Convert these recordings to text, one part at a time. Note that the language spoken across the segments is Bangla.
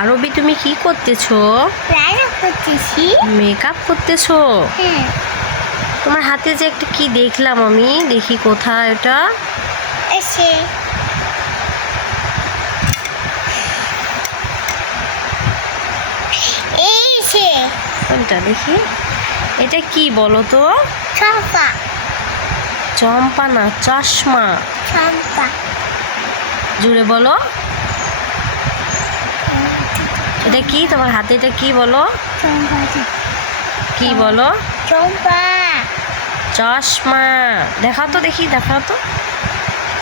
আরবি তুমি কি করতেছো? করতেছি। মেকআপ করতেছো? হ্যাঁ। তোমার হাতে যে একটা কি দেখলাম আমি? দেখি কোথায় এটা কোনটা দেখি? এটা কি বলো তো চম্পা। চম্পা না চশমা। চম্পা। জুড়ে বলো। এটা কি? তোমার হাতে এটা কি বলো? কি বলো? চম্পা। চশমা। দেখাও তো দেখি দেখাও তো।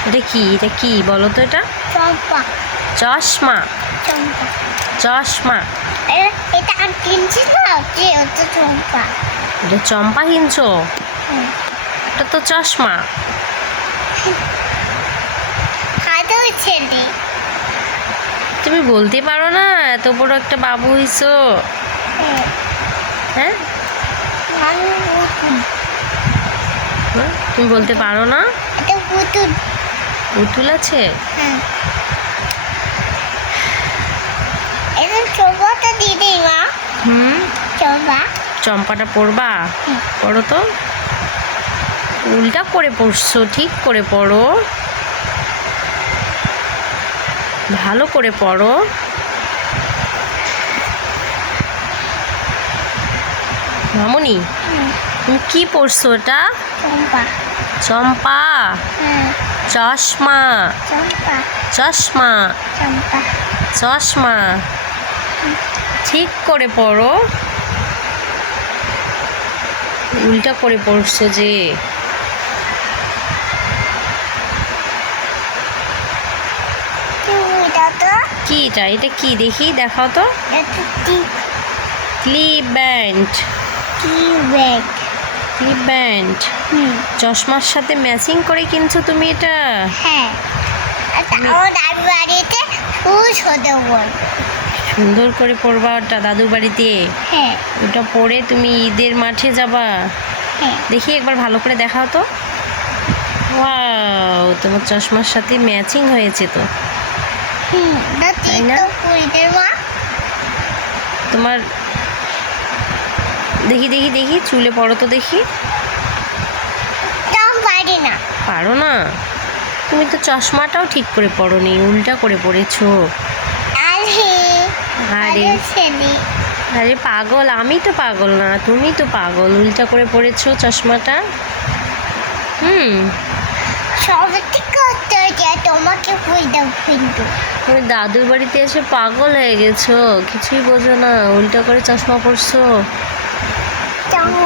এটা কি? এটা কি? বলো তো এটা। চম্পা। চশমা। চম্পা। চশমা। এটা আমি কিনছি না? চম্পা? এটা চম্পা কিনছো? এটা তো চশমা। খাতে ছেলে। তুমি বলতে পারো না এত বড় একটা বাবু হইছো। হ্যাঁ? হ্যাঁ? তুমি বলতে পারো না? পুতুল। পুতুল আছে? হ্যাঁ। চম্পাটা হুম। পড়ো তো। উল্টা করে পড়ছো ঠিক করে পড়ো ভালো করে পড়ো। মামনি তুমি কি পড়ছো এটা? চম্পা। হ্যাঁ। চশমা। চশমা। চশমা। ঠিক করে পড়ো। উল্টা করে পড়ছো যে তুমি এটা তো কি এটা? এটা কি? দেখি দেখাও তো। ক্লিপ ব্যান্ড ক্লিপ ব্যান্ড চশমার সাথে ম্যাচিং করে কিনছো তুমি এটা? হ্যাঁ। বাড়িতে সুন্দর করে পরবা ওটা দাদু বাড়িতে। হ্যাঁ। ওটা পরে তুমি ঈদের মাঠে যাবা। হ্যাঁ। দেখি একবার ভালো করে দেখাও তো। ওয়াও তোমার চশমার সাথে ম্যাচিং হয়েছে তো। হুম তাই না? তোমার দেখি দেখি দেখি চুলে পড়ো তো দেখি। পারি না। পারো না? তুমি তো চশমাটাও ঠিক করে পড়োনি উল্টা করে পড়েছো। আরে আরে পাগল আমি তো পাগল না তুমি তো পাগল উল্টা করে পড়েছো চশমাটা। হুম। করতে তোমাকে কিন্তু। তুমি দাদুর বাড়িতে এসে পাগল হয়ে গেছো কিছুই বোঝো না উল্টা করে চশমা পড়ছো চাও